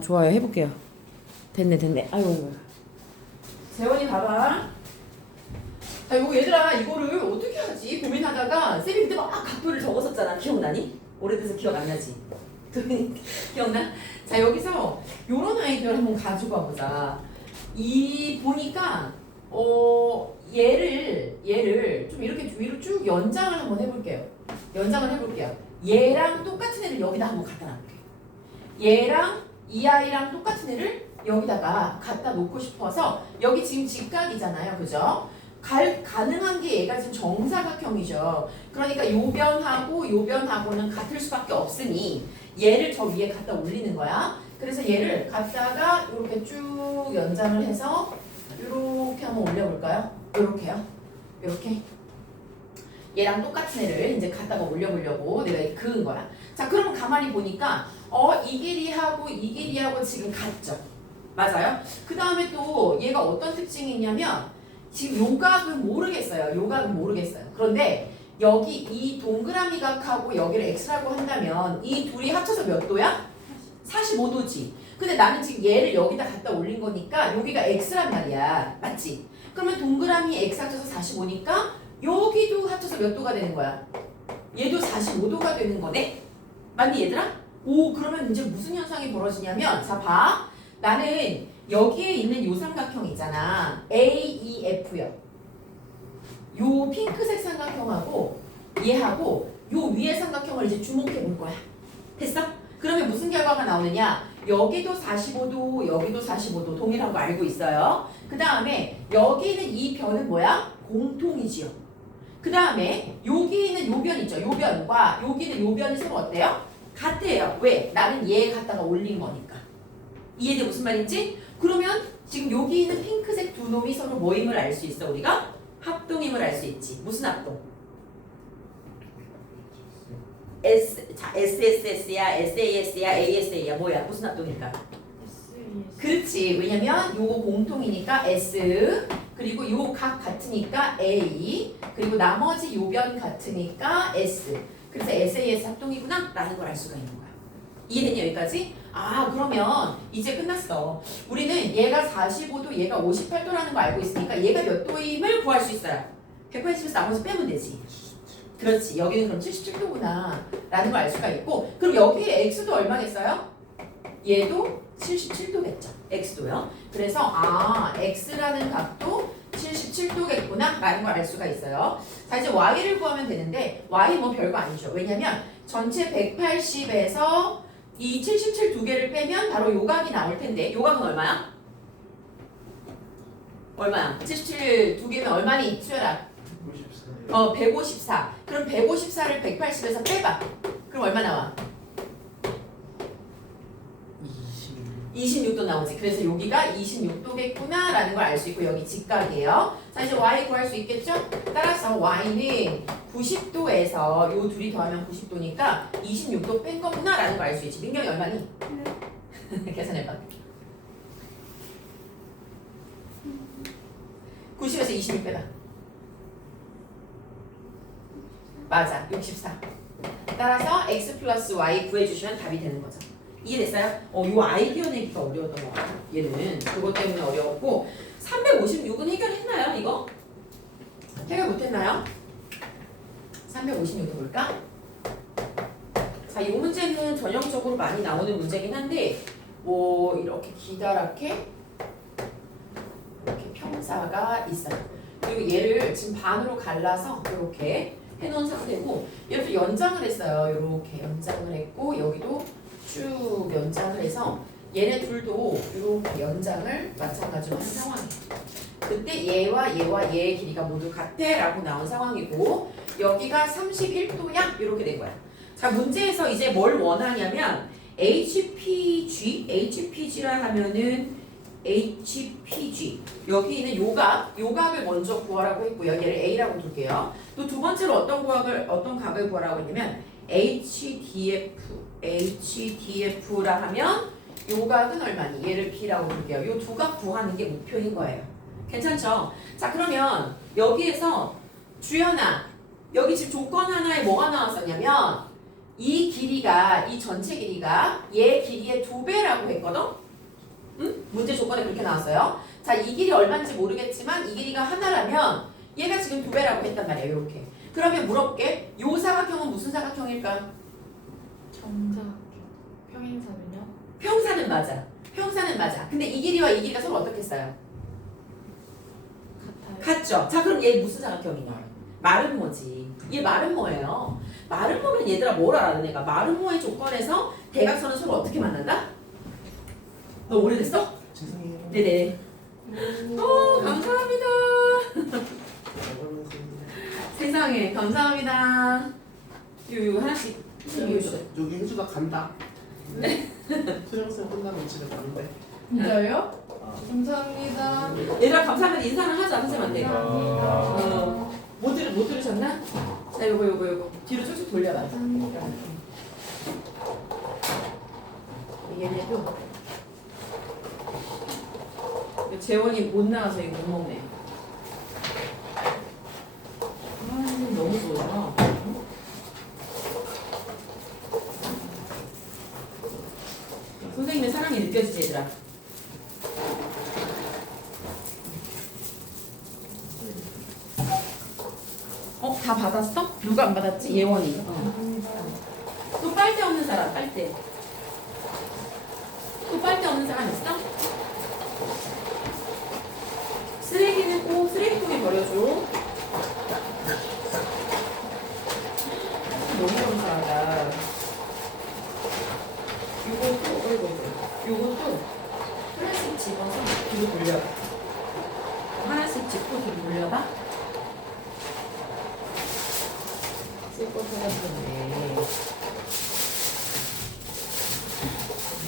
좋아요. 해볼게요. 됐네. 아이고. 재원이 봐봐. 자, 요거 얘들아, 이거를 어떻게 하지? 고민하다가 쌤이 그때 막 각도를 적었었잖아. 기억나니? 오래돼서 기억 안 나지? 기억나? 자, 여기서 요런 아이디어를 한번 가지고 와보자. 보니까 얘를 좀 이렇게 위로 쭉 연장을 한번 해볼게요. 얘랑 똑같은 애를 여기다 한번 갖다 놔볼게요. 얘랑 이 아이랑 똑같은 애를 여기다가 갖다 놓고 싶어서 여기 지금 직각이잖아요. 그죠? 가능한 게 얘가 지금 정사각형이죠. 그러니까 요 변하고는 같을 수밖에 없으니 얘를 저 위에 갖다 올리는 거야. 그래서 얘를 갖다가 이렇게 쭉 연장을 해서 이렇게 한번 올려볼까요? 이렇게요. 이렇게. 얘랑 똑같은 애를 이제 갖다가 올려보려고 내가 그은 거야. 자, 그러면 가만히 보니까 이 길이하고 지금 같죠? 맞아요? 그 다음에 또 얘가 어떤 특징이 있냐면 지금 요각은 모르겠어요. 그런데 여기 이 동그라미 각하고 여기를 x라고 한다면 이 둘이 합쳐서 몇 도야? 45도지. 근데 나는 지금 얘를 여기다 갖다 올린 거니까 여기가 x란 말이야. 맞지? 그러면 동그라미 x 합쳐서 45니까 여기도 합쳐서 몇 도가 되는 거야? 얘도 45도가 되는 거네? 맞니 얘들아? 오, 그러면 이제 무슨 현상이 벌어지냐면 자, 봐. 나는 여기에 있는 요 삼각형 있잖아. AEF요. 요 핑크색 삼각형하고 얘하고 요 위에 삼각형을 이제 주목해 볼 거야. 됐어? 그러면 무슨 결과가 나오느냐? 여기도 45도, 여기도 45도 동일한 거 알고 있어요. 그 다음에 여기 있는 이 변은 뭐야? 공통이지요. 그 다음에 여기 있는 요 변 있죠? 요 변과 여기 있는 요 변이 서로 어때요? 같아요. 왜? 나는 얘 갖다가 올린 거니까. 이해돼 무슨 말인지? 그러면 지금 여기 있는 핑크색 두 놈이 서로 모임을 알 수 있어. 우리가 합동임을 알 수 있지. 무슨 합동? SSS야, SAS야, ASA야. 뭐야? 무슨 합동일까? 그렇지. 왜냐면 요거 공통이니까 S, 그리고 요 각 같으니까 A, 그리고 나머지 요 변 같으니까 S. 그래서 SAS 합동이구나 라는 걸 알 수가 있는 거야. 이해됐니 여기까지? 그러면 이제 끝났어. 우리는 얘가 45도, 얘가 58도라는 거 알고 있으니까 얘가 몇 도임을 구할 수 있어요. 180에서 나머지 빼면 되지. 그렇지. 여기는 그럼 77도구나 라는 걸 알 수가 있고, 그럼 여기에 x도 얼마겠어요? 얘도 77도겠죠. x도요. 그래서 x라는 값도 77도겠구나 라는 걸 알 수가 있어요. 자, 이제 y를 구하면 되는데 y 뭐 별거 아니죠. 왜냐면 전체 180에서 이 77 두 개를 빼면 바로 요각이 나올 텐데 요각은 얼마야? 77 두 개면 얼마니? 수열아? 154. 그럼 154를 180에서 빼봐. 그럼 얼마 나와? 26도 나오지. 그래서 여기가 26도겠구나 라는 걸 알 수 있고 여기 직각이에요. 자, 이제 y 구할 수 있겠죠? 따라서 y는 90도에서 요 둘이 더하면 90도니까 26도 뺀 거구나 라는 걸 알 수 있지. 민경이 얼마니? 계산해봐. 90에서 26 빼봐. 맞아. 64. 따라서 x 플러스 y 구해주시면 답이 되는 거죠. 이해됐어요? 요 아이디어 내기가 어려웠던 것 같아요. 얘는 그것 때문에 어려웠고 356은 해결했나요? 이거? 해결 못했나요? 356도 볼까? 자, 이 문제는 전형적으로 많이 나오는 문제긴 한데 뭐 이렇게 기다랗게 이렇게 평사가 있어요. 그리고 얘를 지금 반으로 갈라서 이렇게 해놓은 상태고 얘를 연장을 했어요. 이렇게 연장을 했고 여기도 쭉 연장을 해서 얘네 둘도 이렇게 연장을 마찬가지로 한 상황이에요. 그때 얘와 얘의 길이가 모두 같아 라고 나온 상황이고 여기가 31도야 이렇게 된 거야. 자, 문제에서 이제 뭘 원하냐면 HPG라 하면은 HPG 여기 있는 요각을 먼저 구하라고 했고요. 얘를 A라고 둘게요. 또 두 번째로 어떤 각을 구하라고 했냐면 HDF라 하면 요각은 얼마니? 얘를 B라고 볼게요. 요 두 각 구하는 게 목표인 거예요. 괜찮죠? 자, 그러면 여기에서 주연아 여기 지금 조건 하나에 뭐가 나왔었냐면 이 길이가 이 전체 길이가 얘 길이의 2배라고 했거든. 응? 문제 조건에 그렇게 나왔어요. 자, 이 길이 얼마인지 모르겠지만 이 길이가 하나라면 얘가 지금 2배라고 했단 말이에요. 이렇게. 그러면 물어볼게. 요 사각형은 무슨 사각형일까? 정사각형. 평행사면요? 평사는 맞아. 평사는 맞아. 근데 이 길이와 이 길이가 서로 어떻게 써요? 같아요. 같죠? 자, 그럼 얘 무슨 사각형이냐? 마름모지. 얘 마름모예요. 마름모면 얘들아 뭘 알아? 내가 마름모의 조건에서 대각선은 서로 어떻게 만난다? 너 오래됐어? 죄송해요. 네네. 감사합니다. 세상에 감사합니다. 요 하나씩 여기 혜주가 간다. 수영생 끝나면 집에 가는데. 진짜요? 아. 감사합니다. 얘들아 감사합니다. 인사는 하자 선생님한테. 못 들으셨나? 자 요거 뒤로 쭉쭉 돌려봐. 얘네도 재원이 못 나와서 이거 못 먹네. 아 너무 좋아. 선생님의 사랑이 느껴지지 얘들아. 다 받았어? 누가 안 받았지? 예원이. 또 빨대 없는 사람, 빨대. 또 빨대 없는 사람 있어? 쓰레기는 꼭 쓰레기통에 버려줘. 너무 감사하다. 요것도 하나씩 집어서 뒤로 돌려. 하나씩 짚고 뒤로 돌려봐. 쓸거 찾았었네.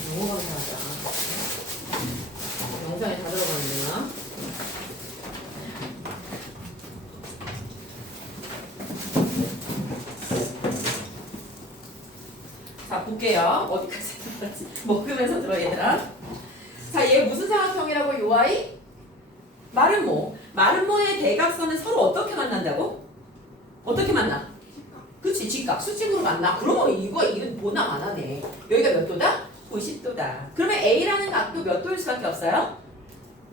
너무 감사하다. 영상에 다 들어가는구나. 자, 볼게요. 어디까지 들어갔지? 먹으면서 들어, 얘들아. 자, 얘 무슨 사각형이라고, 요 아이? 마름모. 마름모의 대각선은 서로 어떻게 만난다고? 어떻게 만나? 그치, 직각. 수직으로 만나. 그러면 이건 보나 마나네. 여기가 몇 도다? 90도다. 그러면 A라는 각도 몇 도일 수밖에 없어요?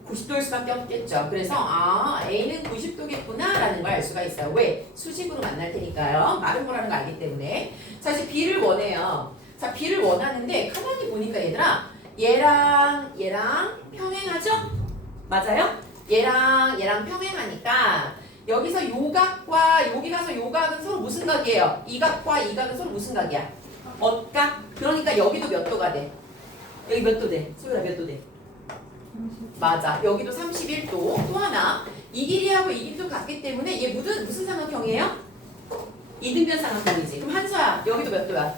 90도일 수밖에 없겠죠. 그래서 A는 90도겠구나 라는 걸 알 수가 있어요. 왜? 수직으로 만날 테니까요. 마름모라는 걸 알기 때문에. 자, 이제 B를 원해요. 자, B를 원하는데 가만히 보니까 얘들아 얘랑 평행하죠? 맞아요? 얘랑 평행하니까 여기서 요각과 여기 가서 요각은 서로 무슨 각이에요? 이 각과 이 각은 서로 무슨 각이야? 엇각? 그러니까 여기도 몇 도가 돼? 여기 몇 도 돼? 소율아 몇 도 돼? 맞아. 여기도 31도. 또 하나. 이 길이하고 이 길이도 같기 때문에 얘 무슨 삼각형이에요? 이등변 삼각형이지. 그럼 한서야 여기도 몇 도야?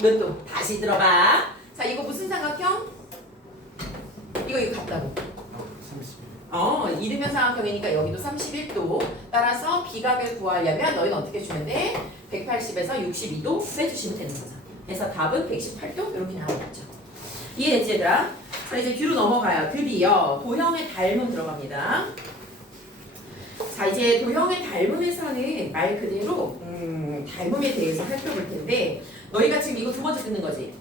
몇 도? 다시 들어봐. 자, 이거 무슨 삼각형? 이거 같다고. 31. 이등변 삼각형이니까 여기도 31도. 따라서 비각을 구하려면 너희는 어떻게 주면 돼? 180에서 62도 빼주시면 되는 거죠. 그래서 답은 118도 이렇게 나오겠죠. 이해됐지 얘들아? 자, 이제 뒤로 넘어가요. 드디어 도형의 닮음 들어갑니다. 자, 이제 도형의 닮음에서는 말 그대로 닮음에 대해서 살펴볼 텐데 너희가 지금 이거 두 번째 듣는 거지?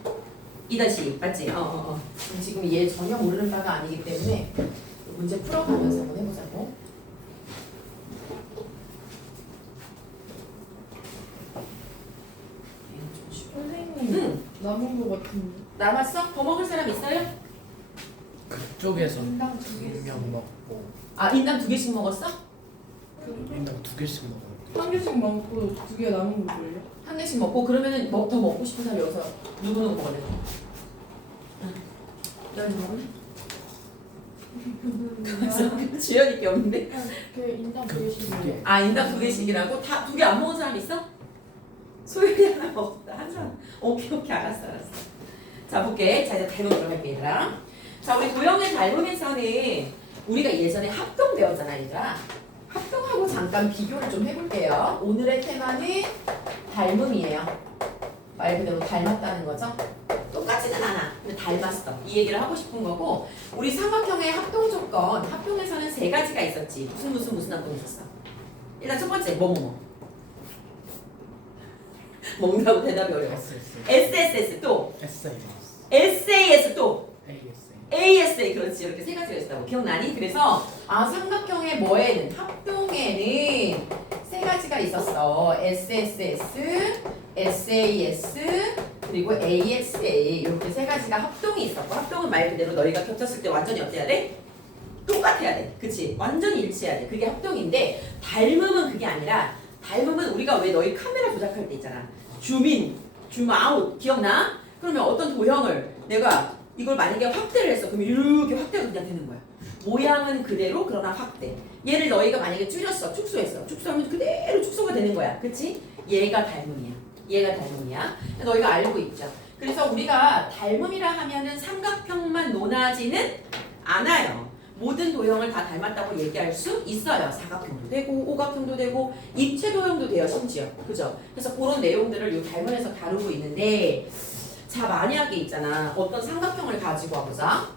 2-2 맞지? 그럼 지금 얘 전혀 모르는 바가 아니기 때문에 문제 풀어가면서 한번 해보자고. 선생님 남은 거 같은데. 남았어? 더 먹을 사람 있어요? 그쪽에서 인당 2개씩. 분명 먹고 인당 2개씩 먹었어? 인당 2개씩 먹어요. 한 개씩 먹고 2개 남은 거 줄래? 한 개씩 먹고 그러면은 더 먹고 싶은 사람 여기서 누구는 먹어야 돼? 넌 먹을래? 주연이 게 없는데? 그 인당 2개씩이요. 인당 2개씩이라고? 다 2개 안 먹은 사람 있어? 소율이 하나 먹었다. 한 사람. 오케이 알았어. 자 볼게. 자 이제 닮음 들어갈게 얘들아. 자 우리 도형의 닮음에서는 우리가 예전에 합동 배웠잖아 얘들아. 합동하고 잠깐 비교를 좀 해볼게요. 오늘의 테마는 닮음이에요. 말 그대로 닮았다는 거죠. 똑같지는 않아. 근데 닮았어. 이 얘기를 하고 싶은 거고 우리 삼각형의 합동 조건, 합동에서는 3가지가 있었지. 무슨 합동이 있었어? 일단 첫 번째 뭐뭐뭐. 먹는다고 대답이 어려웠어. SSS 또 SAS 또 ASA 그렇지 이렇게 세 가지가 있다고 기억나니? 그래서 삼각형의 뭐에는 합동에는 세 가지가 있었어. SSS, SAS 그리고 ASA 이렇게 세 가지가 합동이 있었고 합동은 말 그대로 너희가 겹쳤을 때 완전히 어때야 돼? 똑같아야 돼. 그치? 완전히 일치해야 돼. 그게 합동인데 닮음은 그게 아니라 닮음은 우리가 왜 너희 카메라 조작할 때 있잖아. 줌인, 줌아웃 기억나? 그러면 어떤 도형을 내가 이걸 만약에 확대를 했어. 그럼 이렇게 확대가 그냥 되는 거야. 모양은 그대로 그러나 확대. 얘를 너희가 만약에 줄였어. 축소했어. 축소하면 그대로 축소가 되는 거야. 그치? 얘가 닮음이야. 얘가 닮음이야. 너희가 알고 있죠. 그래서 우리가 닮음이라 하면은 삼각형만 논하지는 않아요. 모든 도형을 다 닮았다고 얘기할 수 있어요. 사각형도 되고 오각형도 되고 입체 도형도 돼요. 심지어. 그죠? 그래서 그런 내용들을 이 닮음에서 다루고 있는데 자 만약에 있잖아. 어떤 삼각형을 가지고 와보자.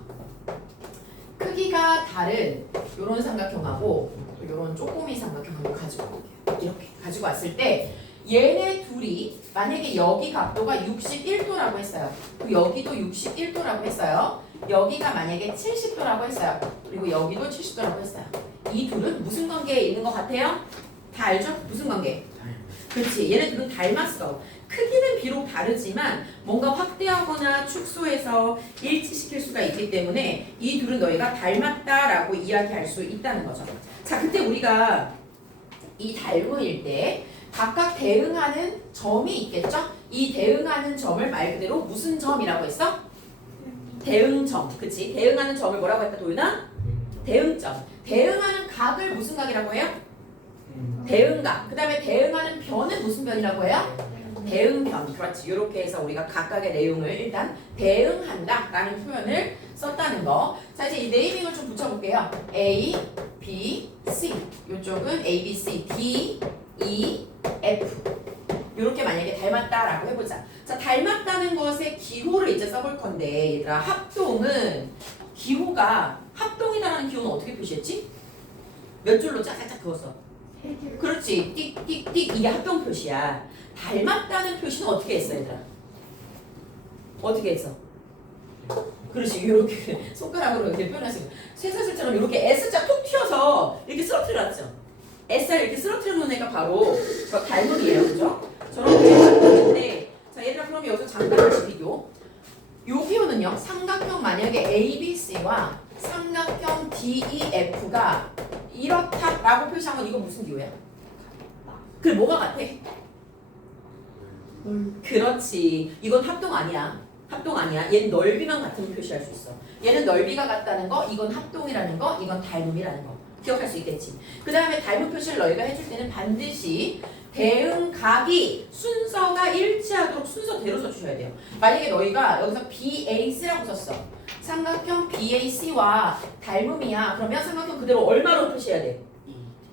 크기가 다른 이런 삼각형하고 이런 쪼꼬미 삼각형을 가지고 올게요. 이렇게 가지고 왔을 때 얘네 둘이 만약에 여기 각도가 61도라고 했어요. 그리고 여기도 61도라고 했어요. 여기가 만약에 70도라고 했어요. 그리고 여기도 70도라고 했어요. 이 둘은 무슨 관계에 있는 것 같아요? 다 알죠? 무슨 관계? 그렇지. 얘네 둘은 닮았어. 크기는 비록 다르지만 뭔가 확대하거나 축소해서 일치시킬 수가 있기 때문에 이 둘은 너희가 닮았다라고 이야기할 수 있다는 거죠. 자, 그때 우리가 이 닮음일 때 각각 대응하는 점이 있겠죠? 이 대응하는 점을 말 그대로 무슨 점이라고 했어? 대응점. 그치? 대응하는 점을 뭐라고 했다, 도윤아? 대응점. 대응하는 각을 무슨 각이라고 해요? 대응각. 그 다음에 대응하는 변은 무슨 변이라고 해요? 대응변. 그렇지. 이렇게 해서 우리가 각각의 내용을 일단 대응한다 라는 표현을 썼다는 거. 자, 이제 이 네이밍을 좀 붙여볼게요. A, B, C. 이쪽은 A, B, C, D, E, F. 이렇게 만약에 닮았다라고 해보자. 자, 닮았다는 것의 기호를 이제 써볼 건데, 얘들아, 합동은 기호가 합동이다라는 기호는 어떻게 표시했지? 몇 줄로 짝짝짝 그었어? 그렇지. 띡띡띡 이게 합동 표시야. 닮았다는 표시는 어떻게 했어, 얘들아? 어떻게 했어? 그렇지. 이렇게 손가락으로 이렇게 표현하시면 쇠사슬처럼 이렇게 S자 톡 튀어서 이렇게 쓰러뜨려놨죠. S자를 이렇게 쓰러뜨려 놓은 애가 바로 저 닮음이에요. 그죠? 저렇게 닮음인데 자, 얘들아 그럼 여기서 잠깐 다시 비교. 요 기호는요. 삼각형 만약에 ABC와 삼각형 DEF가 이렇다라고 표시한 건 이거 무슨 기호야? 그게 뭐가 같아? 그렇지. 이건 합동 아니야. 합동 아니야. 얘는 넓이만 같으면 표시할 수 있어. 얘는 넓이가 같다는 거, 이건 합동이라는 거, 이건 닮음이라는 거. 기억할 수 있겠지. 그 다음에 닮음 표시를 너희가 해줄 때는 반드시 대응각이 순서가 일치하도록 순서대로 써주셔야 돼요. 만약에 너희가 여기서 BAC라고 썼어. 삼각형 BAC와 닮음이야. 그러면 삼각형 그대로 얼마로 표시해야 돼?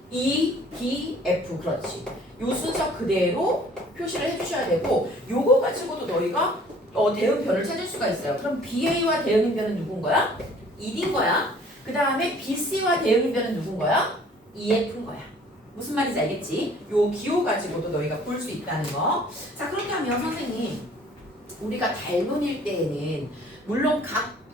E, D, F. 그렇지. 요 순서 그대로 표시를 해주셔야 되고 요거 가지고도 너희가 대응변을 찾을 수가 있어요. 그럼 BA와 대응변은 누군 거야? ED인 거야. 그 다음에 BC와 대응변은 누군 거야? EF인 거야. 무슨 말인지 알겠지? 요 기호 가지고도 너희가 볼 수 있다는 거. 자, 그렇다면 선생님 우리가 닮음일 때에는 물론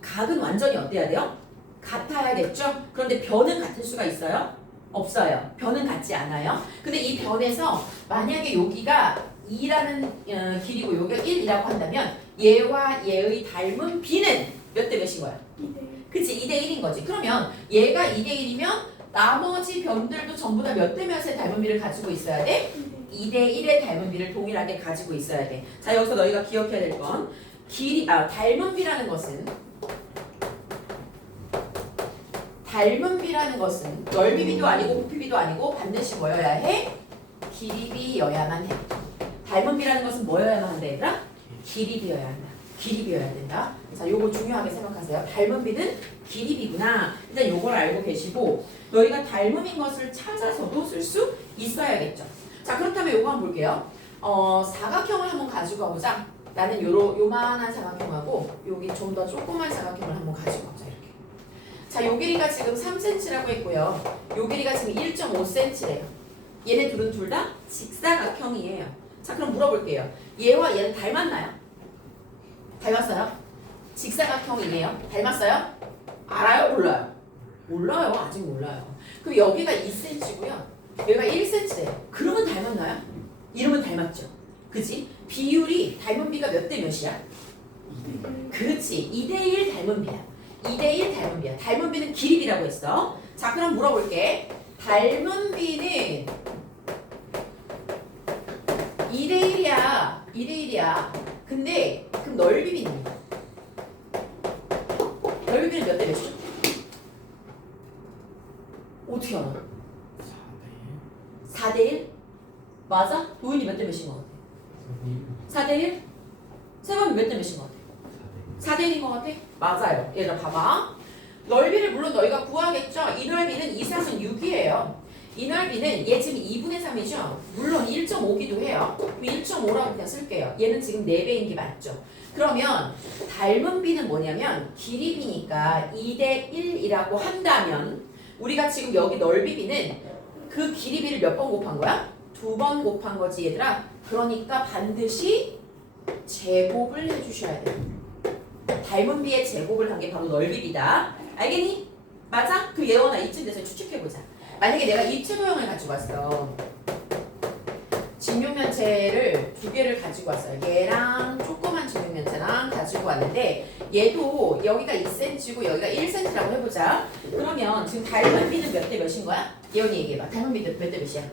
각은 완전히 어때야 돼요? 같아야겠죠? 그런데 변은 같을 수가 있어요? 없어요. 변은 같지 않아요. 근데 이 변에서 만약에 여기가 2라는 길이고 여기가 1이라고 한다면 얘와 얘의 닮은 B는 몇 대 몇인 거야? 2대1. 그치? 2대 1인 거지. 그러면 얘가 2대 1이면 나머지 변들도 전부 다 몇 대 몇의 닮은 B를 가지고 있어야 돼? 2대 1의 닮은 B를 동일하게 가지고 있어야 돼. 자, 여기서 너희가 기억해야 될 건 닮은 B라는 것은 넓이 B도 아니고 부피 B도 아니고 반드시 뭐여야 해? 길이 B여야만 해. 닮은 B라는 것은 뭐여야만 한다 얘들아? 길이 B여야 한다. 길이 B여야 된다. 자, 요거 중요하게 생각하세요. 닮은 B는 길이 B구나. 일단 요걸 알고 계시고 너희가 닮음인 것을 찾아서도 쓸 수 있어야겠죠. 자, 그렇다면 요거 한번 볼게요. 사각형을 한번 가지고 와보자. 나는 요만한 사각형하고 여기 좀 더 조그만 사각형을 한번 가지고 와보자. 이렇게. 자, 요 길이가 지금 3cm라고 했고요. 요 길이가 지금 1.5cm래요. 얘네 둘은 둘 다 직사각형이에요. 자, 그럼 물어볼게요. 얘와 얘는 닮았나요? 닮았어요? 직사각형이에요. 닮았어요? 알아요? 몰라요? 몰라요. 아직 몰라요. 그럼 여기가 2cm고요. 여기가 1cm래요. 그러면 닮았나요? 이러면 닮았죠. 그치? 비율이 닮은 비가 몇 대 몇이야? 그렇지. 2대1 닮은 비야. 2대1 닮은 비야. 닮은 비는 길이비라고 했어. 자, 그럼 물어볼게. 닮은 비는 2대1이야. 2대1이야. 근데 그럼 넓이비는? 넓이비는 몇 대 몇이죠? 어떻게 알아? 4대1? 맞아? 도윤이 몇 대 몇인 것 같아? 4대1? 세범이 몇 대 몇인 것 같아? 4대1인 것 같아? 맞아요. 얘들아 봐봐. 넓이를 물론 너희가 구하겠죠? 이 넓이는 2, 3은 6이에요. 이 넓이는 얘 지금 2분의 3이죠? 물론 1.5기도 해요. 1.5라고 그냥 쓸게요. 얘는 지금 4배인 게 맞죠? 그러면 닮은 비는 뭐냐면 길이비니까 2대 1이라고 한다면 우리가 지금 여기 넓이비는 그 길이비를 몇 번 곱한 거야? 2번 곱한 거지 얘들아. 그러니까 반드시 제곱을 해주셔야 돼. 닮은 비의 제곱을 한 게 바로 넓이비다. 알겠니? 맞아? 그 예원아 이쯤 돼서 추측해보자. 만약에 내가 입체 도형을 가지고 왔어. 직육면체를 2개를 가지고 왔어요. 얘랑 조그만 직육면체랑 가지고 왔는데 얘도 여기가 2cm고 여기가 1cm라고 해보자. 그러면 지금 닮은 비는 몇 대 몇인 거야? 예원이 얘기해봐. 닮은 비 몇 대 몇이야?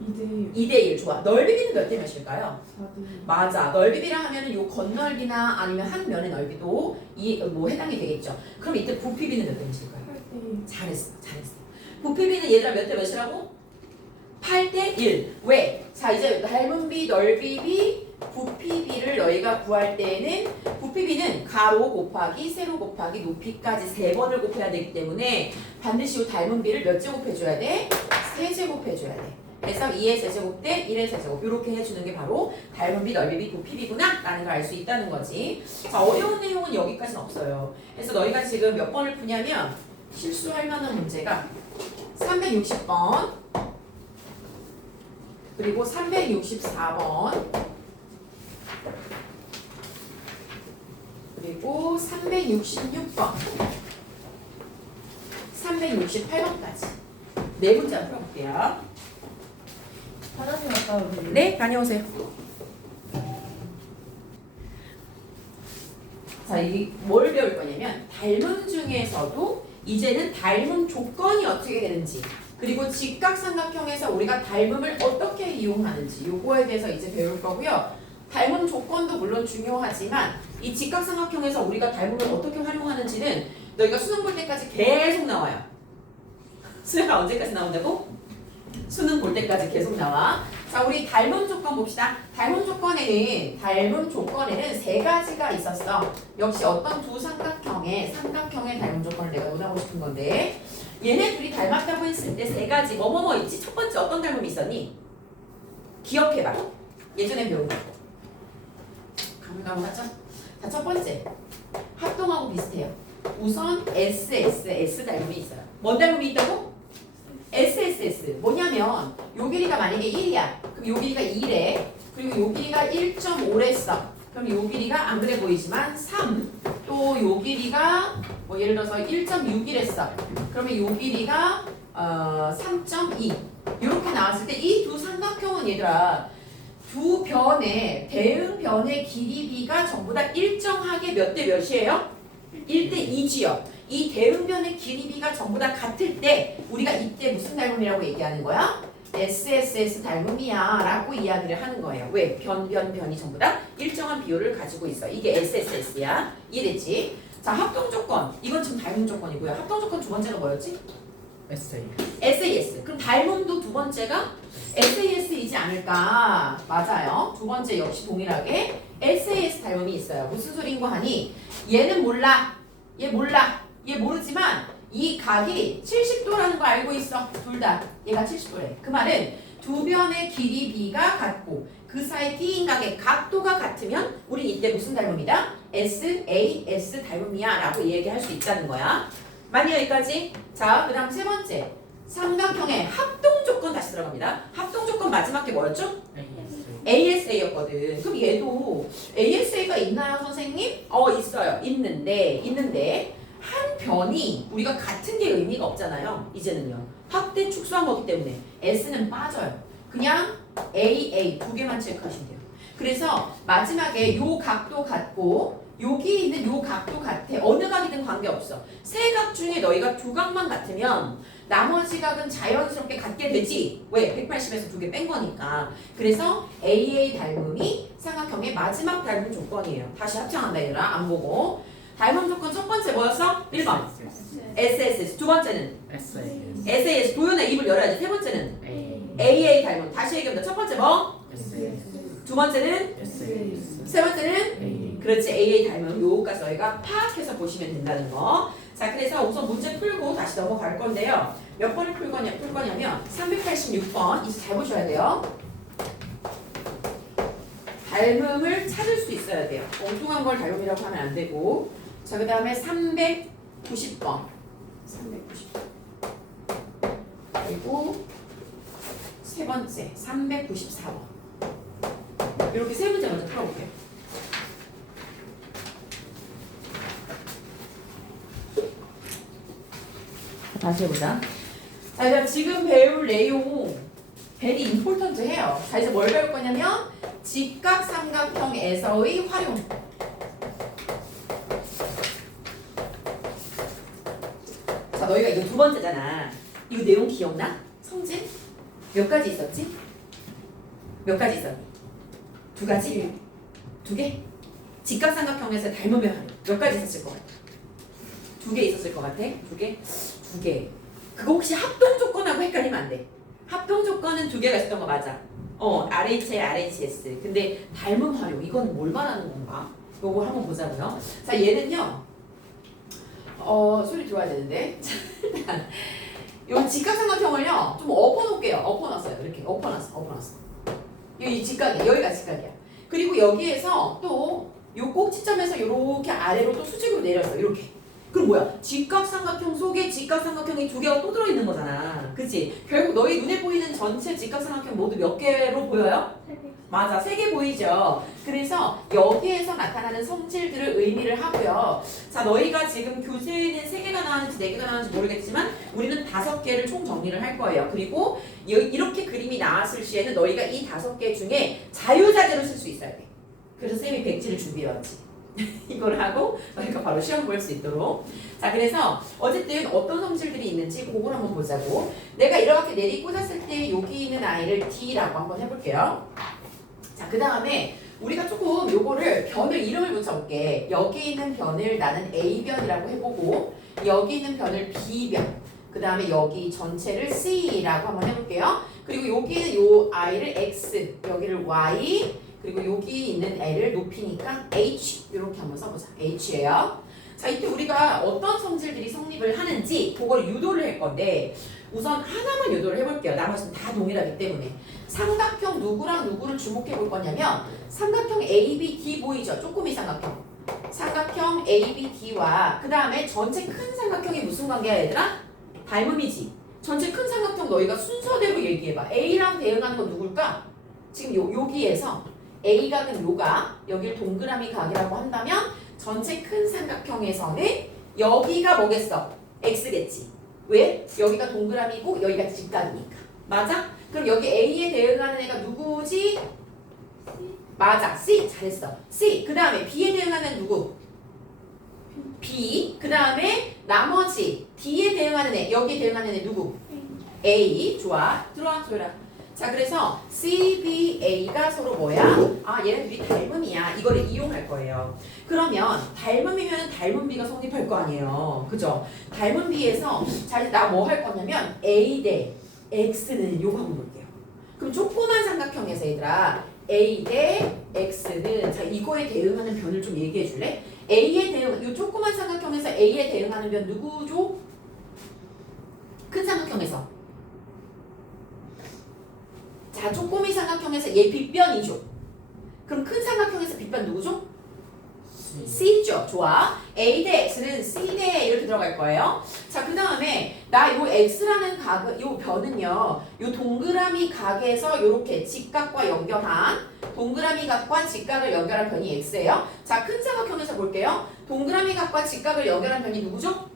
2대 2대1 좋아. 넓이비는 몇 대 몇일까요? 4대 맞아. 넓이비라 하면은 요 건넓이나 아니면 한 면의 넓이도 뭐 해당이 되겠죠. 그럼 이때 부피비는 몇 대 몇일까요? 8대 잘했어. 부피비는 얘들아 몇 대 몇이라고? 8대 1. 왜? 자, 이제 닮은 비, 넓이 비, 부피비를 너희가 구할 때에는 부피비는 가로 곱하기 세로 곱하기 높이까지 3번을 곱해야 되기 때문에 반드시 이 닮은 비를 몇 제곱 해줘야 돼? 3제곱 해줘야 돼. 그래서 2의 세제곱 대 1의 세제곱 이렇게 해주는 게 바로 닮은 비, 넓이 비, 부피비구나 라는 걸 알 수 있다는 거지. 자, 어려운 내용은 여기까지는 없어요. 그래서 너희가 지금 몇 번을 푸냐면 실수할 만한 문제가 360번 그리고 364번 그리고 366번 368번까지 네 문제 풀어볼게요. 화장실 갔다 오세요. 네, 다녀오세요. 자, 이 뭘 배울 거냐면 닮음 중에서도 이제는 닮음 조건이 어떻게 되는지 그리고 직각삼각형에서 우리가 닮음을 어떻게 이용하는지 요거에 대해서 이제 배울 거고요. 닮음 조건도 물론 중요하지만 이 직각삼각형에서 우리가 닮음을 어떻게 활용하는지는 너희가 수능 볼 때까지 계속 나와요. 수능가 언제까지 나온다고? 수능 볼 때까지 계속 나와. 자, 우리 닮음 조건 봅시다. 닮음 조건에는 3가지가 있었어. 역시 어떤 두 삼각형의 닮음 조건을 내가 논하고 싶은 건데 얘네 둘이 닮았다고 했을 때 3가지 뭐뭐뭐 있지? 첫 번째 어떤 닮음이 있었니? 기억해봐. 예전에 배운 거. 가물가물하죠? 자, 첫 번째 합동하고 비슷해요. 우선 S 닮음이 있어요. 뭔 닮음이 있다고? SSS 뭐냐면 요 길이가 만약에 1이야. 그럼 요 길이가 2래. 그리고 요 길이가 1.5랬어. 그럼 요 길이가 안 그래 보이지만 3. 또 요 길이가 뭐 예를 들어서 1.6이랬어. 그러면 요 길이가 3.2. 이렇게 나왔을 때 이 두 삼각형은 얘들아 두 변의 대응변의 길이비가 전부 다 일정하게 몇 대 몇이에요? 1대 2지요. 이 대응변의 길이비가 전부 다 같을 때 우리가 이때 무슨 닮음이라고 얘기하는 거야? SSS 닮음이야 라고 이야기를 하는 거예요. 왜? 변이 전부 다 일정한 비율을 가지고 있어. 이게 SSS야. 이해됐지? 자, 합동조건. 이건 지금 닮음 조건이고요. 합동조건 두 번째가 뭐였지? SAS. 그럼 닮음도 두 번째가 SAS이지 않을까? 맞아요. 두 번째 역시 동일하게 SAS 닮음이 있어요. 무슨 소리인 거 하니? 얘는 몰라. 얘 몰라. 얘 모르지만 이 각이 70도라는 거 알고 있어. 둘 다. 얘가 70도래. 그 말은 두 변의 길이 B가 같고 그 사이 T인 각의 각도가 같으면 우린 이때 무슨 닮음이다? SAS 닮음이야 라고 얘기할 수 있다는 거야. 맞니 여기까지? 자, 그 다음 세 번째. 삼각형의 합동 조건 다시 들어갑니다. 합동 조건 마지막 게 뭐였죠? AS. ASA였거든. 그럼 얘도 ASA가 있나요, 선생님? 있어요. 있는데 한 변이 우리가 같은 게 의미가 없잖아요. 이제는요. 확대 축소한 거기 때문에 S는 빠져요. 그냥 AA 두 개만 체크하시면 돼요. 그래서 마지막에 요 각도 같고 여기 있는 요 각도 같아. 어느 각이든 관계없어. 세 각 중에 너희가 두 각만 같으면 나머지 각은 자연스럽게 같게 되지. 왜? 180에서 두 개 뺀 거니까. 그래서 AA 닮음이 삼각형의 마지막 닮음 조건이에요. 다시 합창한다 얘들아. 안 보고. 닮음 조건 첫 번째 뭐였어? 1번. SSS. 두 번째는 SAS. SAS. 도연아 입을 열어야지. 세 번째는 A. AA 닮음. 다시 얘기합니다. 첫 번째 뭐? SAS. 두 번째는? SAS. 세 번째는? A. 그렇지. AA 닮음. 요거까지 너희가 파악해서 보시면 된다는 거. 자, 그래서 우선 문제 풀고 다시 넘어갈 건데요. 몇 번을 풀 거냐면 386번. 이제 잘 보셔야 돼요. 닮음을 찾을 수 있어야 돼요. 엉뚱한 걸 닮음이라고 하면 안 되고. 자, 그 다음에 390번. 390번. 그리고 세 번째 394번. 이렇게 세 문제 먼저 풀어볼게요. 다시 해보자. 자, 이제 지금 배울 내용 very important 해요. 자, 이제 뭘 배울 거냐면 직각삼각형에서의 활용. 자, 너희가 이거 두 번째잖아. 이거 내용 기억나? 성질? 몇 가지 있었지? 몇 가지 있었니? 두 가지? 두 개? 직각삼각형에서 닮음의 활용. 몇 가지 있었을 것 같아? 두 개 있었을 것 같아? 두 개? 두 개. 그거 혹시 합동 조건하고 헷갈리면 안 돼. 합동 조건은 두 개가 있었던 거 맞아. RHA, RHS. 근데 닮음 활용, 이건 뭘 말하는 건가? 요거 한번 보자고요. 자, 얘는요. 소리 들어와야 되는데. 일단 요 직각삼각형을요. 좀 엎어놓을게요. 엎어놨어요. 이렇게 엎어놨어. 이 직각이야. 여기가 직각이야. 그리고 여기에서 또 요 꼭지점에서 요렇게 아래로 또 수직으로 내렸어. 이렇게. 그럼 뭐야? 직각삼각형 속에 직각삼각형이 두 개가 또 들어있는 거잖아. 그치? 결국 너희 눈에 보이는 전체 직각삼각형 모두 몇 개로 보여요? 맞아. 3개 보이죠? 그래서 여기에서 나타나는 성질들을 의미를 하고요. 자, 너희가 지금 교재에는 3개가 나왔는지 4개가 나왔는지 모르겠지만 우리는 5개를 총 정리를 할 거예요. 그리고 이렇게 그림이 나왔을 시에는 너희가 이 5개 중에 자유자재로 쓸 수 있어야 돼. 그래서 쌤이 백지를 준비해왔지. 이걸 하고 너희가 바로 시험 볼 수 있도록. 자, 그래서 어쨌든 어떤 성질들이 있는지 그걸 한번 보자고. 내가 이렇게 내리 꽂았을 때 여기 있는 아이를 D라고 한번 해볼게요. 자, 그 다음에 우리가 조금 요거를 변을 이름을 붙여볼게. 여기 있는 변을 나는 A변이라고 해보고 여기 있는 변을 B변, 그 다음에 여기 전체를 C라고 한번 해볼게요. 그리고 여기는 요 I를 X, 여기를 Y, 그리고 여기 있는 L을 높이니까 H, 이렇게 한번 써보자. H예요. 자, 이때 우리가 어떤 성질들이 성립을 하는지 그걸 유도를 할 건데 우선 하나만 유도를 해볼게요. 나머지는 다 동일하기 때문에. 삼각형 누구랑 누구를 주목해 볼 거냐면 삼각형 ABD 보이죠? 쪼꼬미 삼각형. 삼각형 ABD와 그 다음에 전체 큰 삼각형이 무슨 관계야 얘들아? 닮음이지. 전체 큰 삼각형 너희가 순서대로 얘기해봐. A랑 대응하는 건 누굴까? 지금 여기에서 A각은 요각, 여기를 동그라미 각이라고 한다면 전체 큰 삼각형에서는 여기가 뭐겠어? X겠지. 왜? 여기가 동그라미고 여기가 직각이니까. 맞아? 그럼 여기 A에 대응하는 애가 누구지? 맞아. C. 잘했어. C. 그 다음에 B에 대응하는 누구? B. 그 다음에 나머지 D에 대응하는 애. 여기에 대응하는 애 누구? A. 좋아. 들어와. 들어라. 자, 그래서 C, B, A가 서로 뭐야? 아, 얘네들이 닮음이야. 이거를 이용할 거예요. 그러면 닮음이면 닮은 B가 성립할 거 아니에요. 그죠? 닮은 B에서 자, 나 뭐 할 거냐면 A 대 X는 요거 한번 볼게요. 그럼 조그만 삼각형에서 얘들아 A 대 X는 자, 이거에 대응하는 변을 좀 얘기해 줄래? A에 대응, 요 조그만 삼각형에서 A에 대응하는 변 누구죠? 큰 삼각형에서. 자, 쪼꼬미 삼각형에서 얘 빗변이죠. 그럼 큰 삼각형에서 빗변 누구죠? C죠. 맞죠? 좋아. A 대 X는 C 대 이렇게 들어갈 거예요. 자, 그 다음에 나 요 X라는 각, 요 변은요. 요 동그라미 각에서 요렇게 직각과 연결한 동그라미 각과 직각을 연결한 변이 X예요. 자, 큰 사각형에서 볼게요. 동그라미 각과 직각을 연결한 변이 누구죠?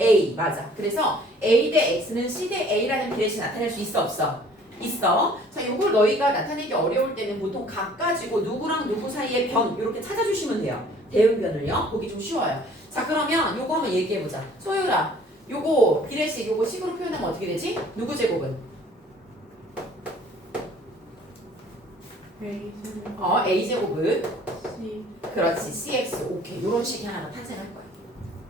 A. 맞아. 그래서 A 대 X는 C 대 A라는 비례식 나타낼 수 있어 없어? 있어. 자, 요걸 너희가 나타내기 어려울 때는 보통 각 가지고 누구랑 누구 사이의 변 이렇게 찾아주시면 돼요. 대응변을요. 보기 좀 쉬워요. 자, 그러면 요거 한번 얘기해보자. 소율아, 요거 비례식 요거 식으로 표현하면 어떻게 되지? 누구 제곱은? A A 제곱은? C 그렇지. CX. 오케이. 요런 식이 하나가 탄생할 거야.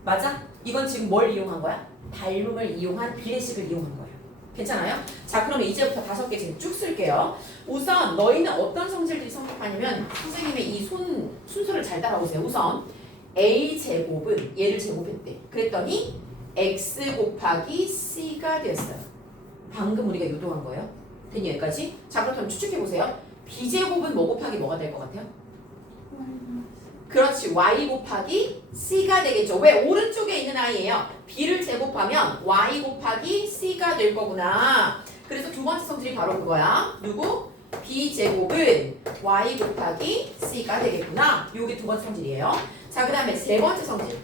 맞아? 이건 지금 뭘 이용한 거야? 닮음을 이용한 비례식을 이용한 거예요. 괜찮아요? 자, 그러면 이제부터 5개 지금 쭉 쓸게요. 우선 너희는 어떤 성질들이 성립하냐면 선생님의 이 순서를 잘 따라오세요. 우선 A 제곱은 얘를 제곱했대. 그랬더니 X 곱하기 C가 됐어요. 방금 우리가 유도한 거예요. 됐니 여기까지? 자, 그렇다면 추측해보세요. B 제곱은 뭐 곱하기 뭐가 될 것 같아요? 그렇지. Y 곱하기 C가 되겠죠. 왜? 오른쪽에 있는 아이예요. B를 제곱하면 Y 곱하기 C가 될 거구나. 그래서 두 번째 성질이 바로 그거야. 누구? B 제곱은 Y 곱하기 C가 되겠구나. 요게 두 번째 성질이에요. 자, 그 다음에 세 번째 성질.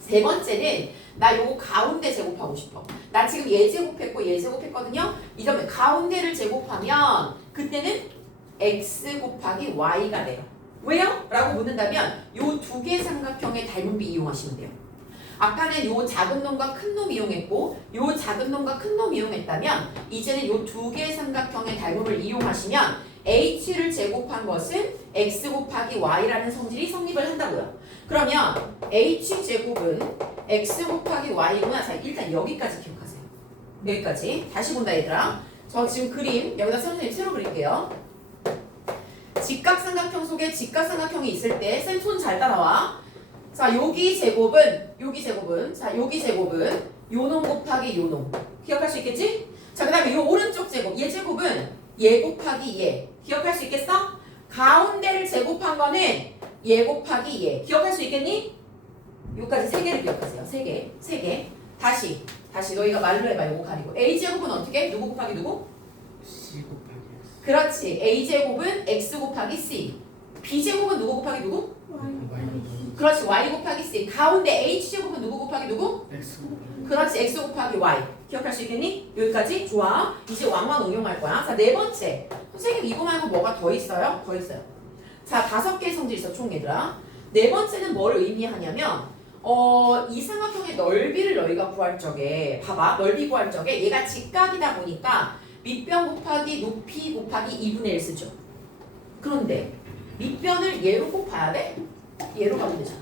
세 번째는 나 요거 가운데 제곱하고 싶어. 나 지금 얘 제곱했고 얘 제곱했거든요. 이 점에 가운데를 제곱하면 그때는 X 곱하기 Y가 돼요. 왜요? 라고 묻는다면 요 두 개 삼각형의 닮음비 이용하시면 돼요. 아까는 요 작은 놈과 큰 놈 이용했고 요 작은 놈과 큰 놈 이용했다면 이제는 요 두 개 삼각형의 닮음을 이용하시면 H를 제곱한 것은 X 곱하기 Y라는 성질이 성립을 한다고요. 그러면 H 제곱은 X 곱하기 Y구나. 자, 일단 여기까지 기억하세요. 여기까지. 다시 본다 얘들아. 저 지금 그림 여기다 선생님 새로 그릴게요. 직각삼각형 속에 직각삼각형이 있을 때 쌤 손 잘 따라와. 자, 여기 제곱은 자, 여기 제곱은 요놈 곱하기 요놈. 기억할 수 있겠지? 자, 그 다음에 요 오른쪽 제곱 얘 제곱은 얘 곱하기 얘. 기억할 수 있겠어? 가운데를 제곱한 거는 얘 곱하기 얘. 기억할 수 있겠니? 요까지 세 개를 기억하세요. 세 개. 다시 너희가 말로 해봐. 요거 가리고. A 제곱은 어떻게? 누구 곱하기 누구? C 곱하기 X. 그렇지. A 제곱은 X 곱하기 C. B 제곱은 누구 곱하기 누구? 그렇지. Y 곱하기 C. 가운데 H 제곱은 누구 곱하기 누구? X 곱하기. 그렇지. X 곱하기 Y. 기억할 수 있겠니? 여기까지? 좋아. 이제 왕왕 응용할 거야. 자, 네 번째. 선생님 이거 말고 뭐가 더 있어요? 더 있어요. 자, 5개의 성질이 있어 총 얘들아. 네 번째는 뭘 의미하냐면 이 삼각형의 넓이를 너희가 구할 적에 봐봐. 넓이 구할 적에 얘가 직각이다 보니까 밑변 곱하기 높이 곱하기 2분의 1 쓰죠. 그런데 밑변을 얘로 꼭 봐야 돼? 얘로 가면 되잖아.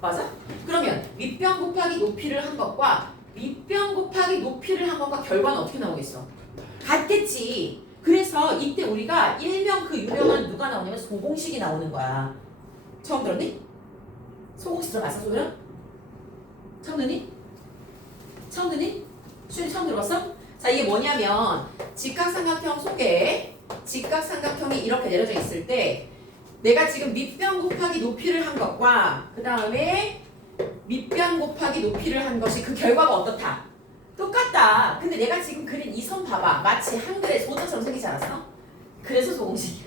맞아? 그러면 밑변 곱하기 높이를 한 것과 밑변 곱하기 높이를 한 것과 결과는 어떻게 나오겠어? 같겠지. 그래서 이때 우리가 일명 그 유명한 누가 나오냐면 소공식이 나오는 거야. 처음 들었니? 소공식 들어봤어, 소율아? 처음 듣니? 수윤 처음 들어봤어? 자, 이게 뭐냐면 직각삼각형 속에 직각삼각형이 이렇게 내려져 있을 때 내가 지금 밑변 곱하기 높이를 한 것과 그 다음에 밑변 곱하기 높이를 한 것이 그 결과가 어떻다? 똑같다. 근데 내가 지금 그린 이 선 봐봐. 마치 한글의 소자처럼 생기지 않았어? 그래서 소공식이야.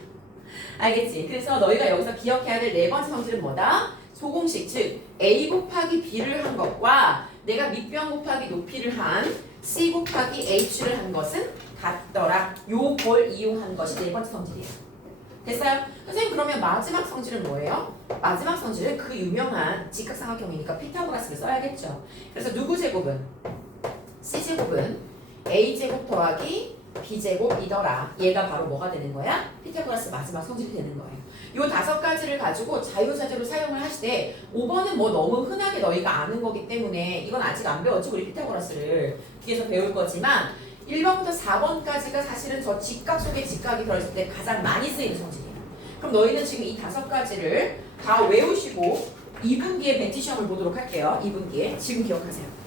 알겠지? 그래서 너희가 여기서 기억해야 될 네 번째 성질은 뭐다? 소공식, 즉 A 곱하기 B를 한 것과 내가 밑변 곱하기 높이를 한 C 곱하기 H를 한 것은 같더라. 요걸 이용한 것이 네 번째 성질이에요. 됐어요? 선생님 그러면 마지막 성질은 뭐예요? 마지막 성질은 그 유명한 직각삼각형이니까 피타고라스를 써야겠죠. 그래서 누구 제곱은? C제곱은 A제곱 더하기 B제곱이더라. 얘가 바로 뭐가 되는 거야? 피타고라스 마지막 성질이 되는 거예요. 요 5가지를 가지고 자유자재로 사용을 하시되 5번은 뭐 너무 흔하게 너희가 아는 거기 때문에 이건 아직 안 배웠지 우리 피타고라스를 뒤에서 배울 거지만 1번부터 4번까지가 사실은 저 직각 속에 직각이 들어있을 때 가장 많이 쓰이는 성질이에요. 그럼 너희는 지금 이 5가지를 다 외우시고 2분기에 벤치 시험을 보도록 할게요. 2분기에 지금 기억하세요.